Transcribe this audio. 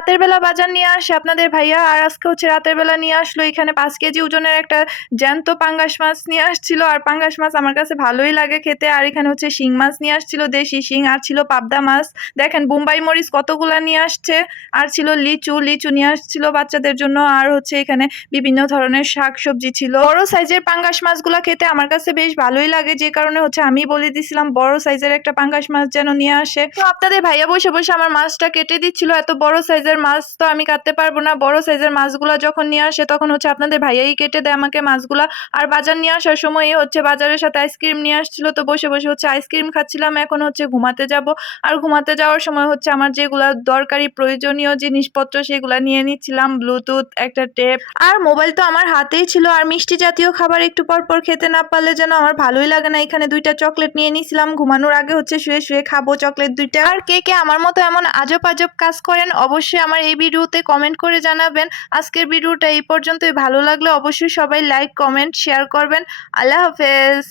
রাতের বেলা বাজার নিয়ে আসে আপনাদের ভাইয়া, আর আজকে হচ্ছে রাতের বেলা নিয়ে আসলো এখানে 5 কেজি ওজনের একটা জ্যান্ত পাঙ্গাস মাছ নিয়ে আসছিল। আর পাঙ্গাস মাছ আমার কাছে ভালোই লাগে খেতে। আর এখানে হচ্ছে শিং মাছ নিয়ে আসছিল, দেশি শিং, আর ছিল পাবদা মাছ। দেখেন বোম্বাই মরিচ কতগুলা নিয়ে আসছে। আর ছিল লিচু, লিচু নিয়ে আসছিল বাচ্চাদের জন্য। আর হচ্ছে এখানে বিভিন্ন ধরনের শাকসবজি ছিল। বড় সাইজের পাঙ্গাস মাছগুলা খেতে আমার কাছে বেশ ভালোই লাগে, যে কারণে হচ্ছে আমি বলে দিছিলাম বড় সাইজের একটা পাঙ্গাস মাছ যেন নিয়ে আসে। তো আপনাদের ভাইয়া বসে বসে আমার মাছটা কেটে দিচ্ছিল। এত বড় সাইজের মাছ তো আমি কাটতে পারবো না। বড় সাইজের মাছগুলা যখন নিয়ে আসে তখন হচ্ছে আপনাদের ভাইয়াই কেটে দেয় আমাকে মাছগুলা। আর বাজার নিয়ে আসার সময় হচ্ছে বাজারের সাথে আইসক্রিম নিয়ে আসছিল, তো বসে বসে হচ্ছে আইসক্রিম খাচ্ছিলাম। এখন হচ্ছে ঘুমাতে যাব। আর ঘুমাতে যাওয়ার সময় হচ্ছে আমার যেগুলা দরকারি প্রয়োজনীয় জিনিসপত্র সেগুলা নিয়ে নিচ্ছিলাম, ব্লুটুথ, একটা টেপ, আর মোবাইল তো আমার হাতেই ছিল। আর মিষ্টি জাতীয় খাবার একটু পর পর খেতে না পারলে যেন আমার ভালোই লাগে না। এখানে 2টা চকলেট নিয়ে নিছিলাম, ঘুমানোর আগে হচ্ছে শুয়ে শুয়ে খাবো চকলেট 2টা। আর কে কে আমার মতো এমন আজব আজব কাজ করেন অবশ্যই আমার এই ভিডিওতে কমেন্ট করে জানাবেন। আজকের ভিডিওটা এই পর্যন্তই। ভালো লাগলে অবশ্যই সবাই লাইক, কমেন্ট, শেয়ার করবেন। আল্লাহ হাফেজ।